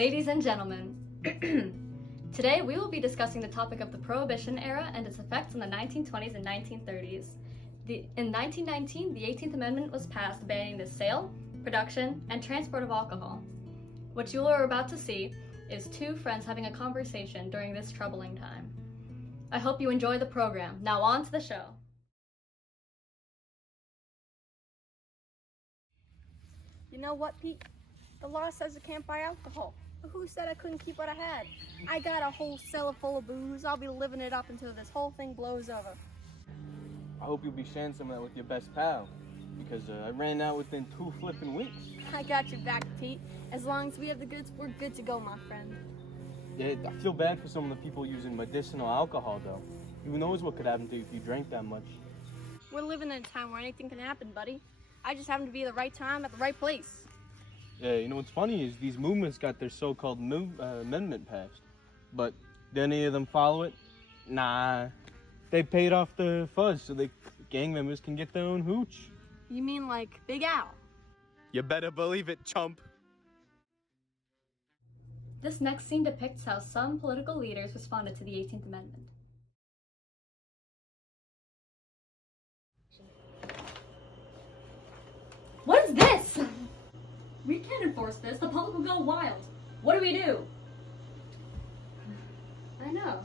Ladies and gentlemen, today we will be discussing the topic of the Prohibition era and its effects in the 1920s and 1930s. In 1919, the 18th Amendment was passed banning the sale, production, and transport of alcohol. What you are about to see is two friends having a conversation during this troubling time. I hope you enjoy the program. Now on to the show. You know what, Pete? The law says I can't buy alcohol. But who said I couldn't keep what I had? I got a whole cellar full of booze. I'll be living it up until this whole thing blows over. I hope you'll be sharing some of that with your best pal, because I ran out within 2 flipping weeks. I got your back, Pete. As long as we have the goods, we're good to go, my friend. Yeah, I feel bad for some of the people using medicinal alcohol, though. Who knows what could happen to you if you drank that much? We're living in a time where anything can happen, buddy. I just happen to be at the right time at the right place. Yeah, you know what's funny is these movements got their so-called amendment passed. But did any of them follow it? Nah. They paid off the fuzz so the gang members can get their own hooch. You mean like Big Al? You better believe it, chump. This next scene depicts how some political leaders responded to the 18th Amendment. What is this? We can't enforce this. The public will go wild. What do we do? I know.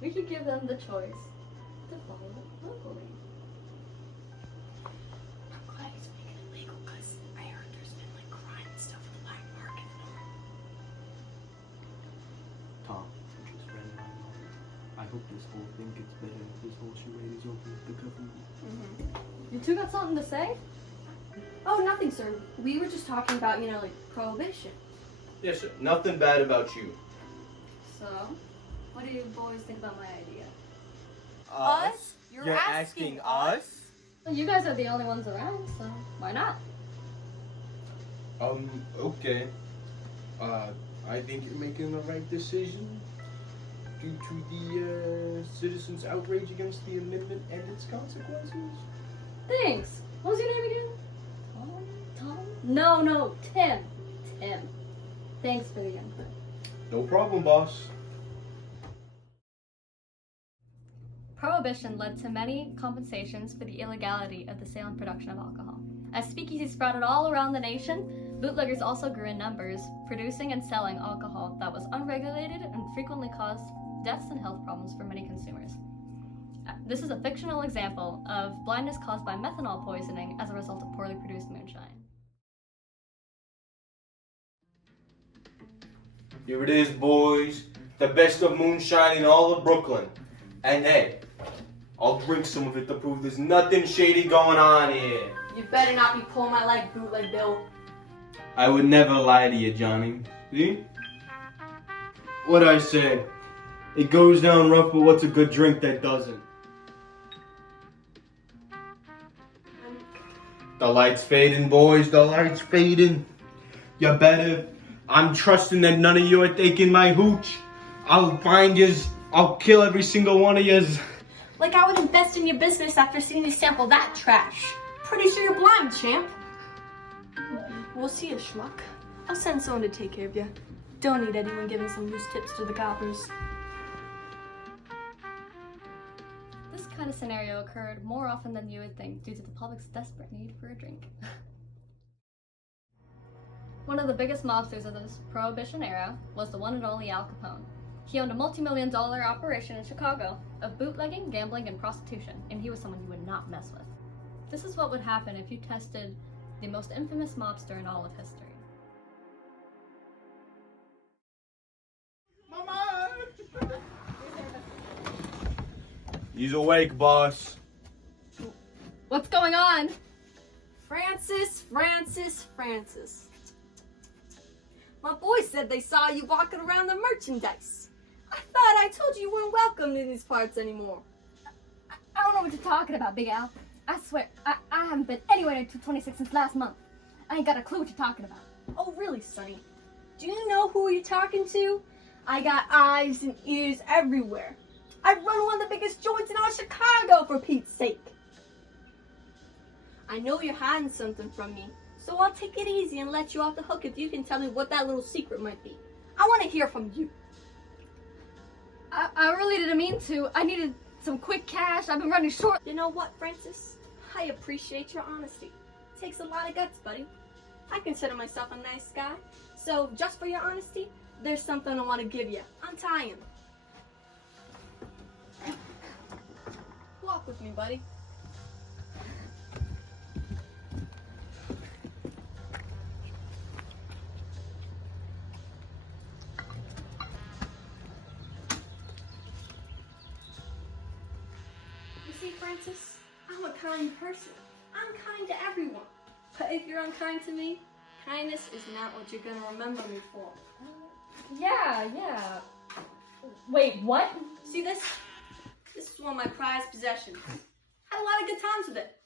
We could give them the choice to follow it locally. I'm glad he's making it legal because I heard there's been like crime and stuff in the black market. Tom, I just read my mind. I hope this whole thing gets better if this whole charade is over with the government. You two got something to say? Oh, nothing, sir. We were just talking about, like prohibition. Yes, sir. Nothing bad about you. So, what do you boys think about my idea? Us? You're asking us? Well, you guys are the only ones around, so why not? Okay. I think you're making the right decision due to the citizens' outrage against the amendment and its consequences. Thanks. What was your name again? Tom? No, Tim. Thanks for the input. No problem, boss. Prohibition led to many compensations for the illegality of the sale and production of alcohol. As speakeasies sprouted all around the nation, bootleggers also grew in numbers, producing and selling alcohol that was unregulated and frequently caused deaths and health problems for many consumers. This is a fictional example of blindness caused by methanol poisoning as a result of poorly produced moonshine. Here it is, boys. The best of moonshine in all of Brooklyn. And hey, I'll drink some of it to prove there's nothing shady going on here. You better not be pulling my leg, bootleg Bill. I would never lie to you, Johnny. See? What'd I say? It goes down rough, but what's a good drink that doesn't? The light's fading, boys. The light's fading. You better. I'm trusting that none of you are taking my hooch. I'll find yous. I'll kill every single one of yous. Like I would invest in your business after seeing you sample that trash. Pretty sure you're blind, champ. We'll see you, schmuck. I'll send someone to take care of you. Don't need anyone giving some loose tips to the coppers. This kind of scenario occurred more often than you would think due to the public's desperate need for a drink. One of the biggest mobsters of this Prohibition era was the one and only Al Capone. He owned a multi-million-dollar operation in Chicago of bootlegging, gambling, and prostitution, and he was someone you would not mess with. This is what would happen if you tested the most infamous mobster in all of history. Mama! He's awake, boss. What's going on? Francis. My boys said they saw you walking around the merchandise. I thought I told you weren't welcome in these parts anymore. I don't know what you're talking about, Big Al. I swear, I haven't been anywhere near 226 since last month. I ain't got a clue what you're talking about. Oh, really, Sonny? Do you know who you're talking to? I got eyes and ears everywhere. I run one of the biggest joints in all Chicago, for Pete's sake. I know you're hiding something from me, so I'll take it easy and let you off the hook if you can tell me what that little secret might be. I want to hear from you. I really didn't mean to. I needed some quick cash. I've been running short. You know what, Francis? I appreciate your honesty. It takes a lot of guts, buddy. I consider myself a nice guy. So just for your honesty, there's something I want to give you. Untie him. Walk with me, buddy. You see, Francis, I'm a kind person. I'm kind to everyone. But if you're unkind to me, kindness is not what you're gonna remember me for. Yeah. Wait, what? See this? This is one of my prized possessions. Had a lot of good times with it.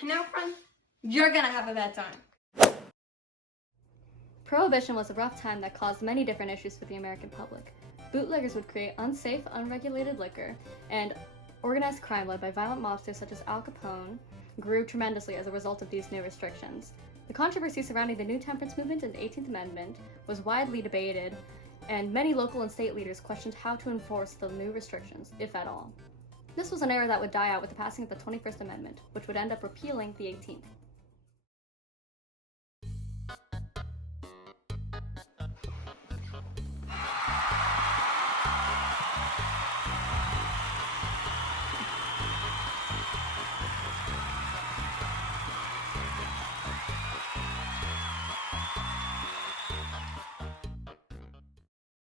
And now, friend, you're gonna have a bad time. Prohibition was a rough time that caused many different issues for the American public. Bootleggers would create unsafe, unregulated liquor, and organized crime led by violent mobsters such as Al Capone grew tremendously as a result of these new restrictions. The controversy surrounding the New Temperance Movement and the 18th Amendment was widely debated, and many local and state leaders questioned how to enforce the new restrictions, if at all. This was an era that would die out with the passing of the 21st Amendment, which would end up repealing the 18th.